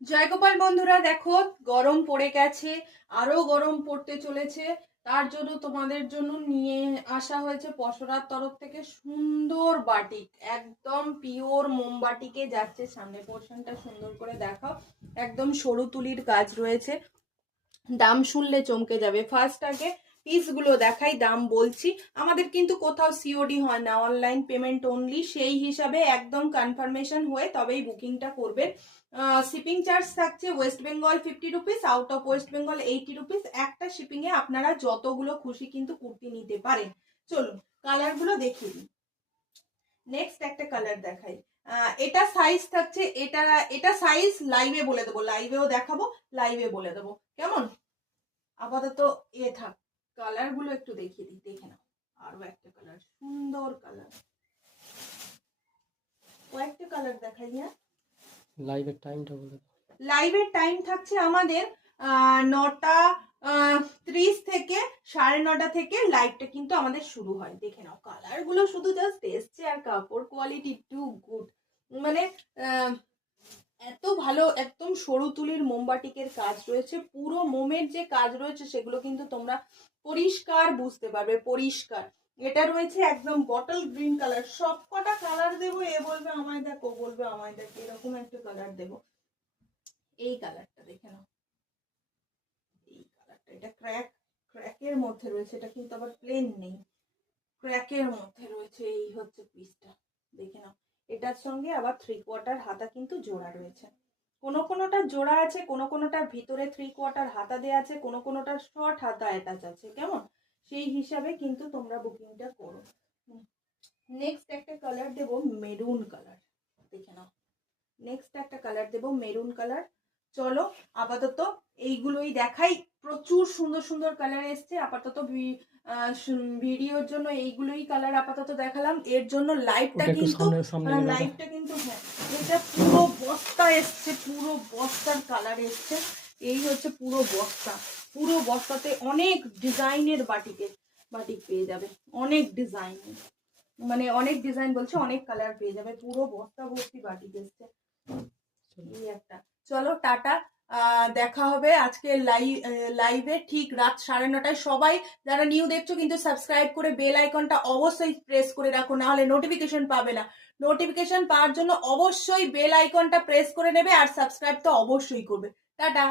জয়গোপাল বন্ধুরা, দেখো গরম পড়ে গেছে, আরো গরম পড়তে চলেছে। তার জন্য তোমাদের জন্য নিয়ে আসা হয়েছে পসরার তরফ থেকে সুন্দর বাটিক, একদম পিওর মোমবাটিকে যাচ্ছে। সামনে পোর্শনটা সুন্দর করে দেখাও, একদম সরু তুলির কাজ রয়েছে। দাম শুনলে চমকে যাবে। ফার্স্ট আগে পিসগুলো দেখাই, দাম বলছি। আমাদের কিন্তু কোথাও সিওডি হয় না, অনলাইন পেমেন্ট অনলি। সেই হিসাবে একদম কনফার্মেশন হয়ে তবেই বুকিংটা করবেন। শিপিং চার্জ থাকছে West Bengal 50 rupees, out of West Bengal 80 rupees. একটা শিপিং এ আপনারা যতগুলো খুশি কিন্তু কুর্তি নিতে পারেন। চলুন কালারগুলো দেখিয়ে দিই। নেক্সট একটা কালার দেখাই। এটা সাইজ থাকছে, এটা এটা সাইজ লাইভে বলে দেবো, লাইভেও দেখাবো, লাইভে বলে দেবো কেমন। আপাতত থাক, কালার গুলো একটু দেখিয়ে দিই, দেখে নাও। আরো একটা কালার, সুন্দর কালার, কয়েকটা কালার দেখাই। হ্যাঁ, লাইভের টাইমটা বলে দাও। লাইভের টাইম থাকছে আমাদের 9টা 30 থেকে 9:30 থেকে লাইভটা কিন্তু আমাদের শুরু হয়। দেখে নাও কালার গুলো শুধু জাস্ট এসছে, আর কাপড় কোয়ালিটি টু গুড। মানে এত ভালো, একদম সরু তুলির মোমবাটিকের কাজ রয়েছে। পুরো মোমের যে কাজ রয়েছে সেগুলো কিন্তু তোমরা পরিষ্কার বুঝতে পারবে, পরিষ্কার। এটা রয়েছে একদম বটল গ্রিন কালার। সব কটা কালার দেবো, এ বলবে আমায় দেখো, বলবে আমায় দেখো, এরকম একটা কালার দেবো। এই কালারটা দেখে নাও, এই কালারটা, এটা ক্র্যাকের মধ্যে রয়েছে। এটা কিন্তু আবার প্লেন নেই, ক্র্যাকের মধ্যে রয়েছে। এই হচ্ছে পিসটা, দেখে নাও। এটার সঙ্গে আবার 3/4 হাতা কিন্তু জোড়া রয়েছে। কোনোটার জোড়া আছে, কোনোটার ভিতরে 3/4 হাতা দেওয়া আছে, কোনোটার শর্ট হাতা অ্যাটাচ আছে। কেমন, সেই হিসাবে কিন্তু তোমরা বুকিংটা করো। নেক্সট একটা কালার দেবো মেরুন কালার, দেখে নাও। নেক্সট একটা কালার দেবো মেরুন কালার। চলো আপাতত এইগুলোই দেখাই। প্রচুর সুন্দর সুন্দর কালার এসছে। আপাতত ভিডিওর জন্য এইগুলোই কালার আপাতত দেখালাম। এর জন্য লাইভটা কিন্তু হ্যাঁ, এটা পুরো বস্তা এসছে, পুরো বস্তার কালার এসছে। এই হচ্ছে পুরো বস্তা, পুরো বস্তাতে অনেক ডিজাইনের বাটিক পেয়ে যাবে, অনেক ডিজাইন, মানে অনেক ডিজাইন বলছে, অনেক কালার পেয়ে যাবে। পুরো বস্তা ভর্তি বাটিক এসছে। এই একটা, চলো টাটা। দেখা হবে আজকে লাইভে ঠিক রাত 9:30টায়। সবাই যারা নিউ দেখছো কিন্তু সাবস্ক্রাইব করে বেল আইকনটা অবশ্যই প্রেস করে রাখো, না হলে নোটিফিকেশন পাবে না। নোটিফিকেশন পাওয়ার জন্য অবশ্যই বেল আইকনটা প্রেস করে নেবে, আর সাবস্ক্রাইব তো অবশ্যই করবে। টাটা।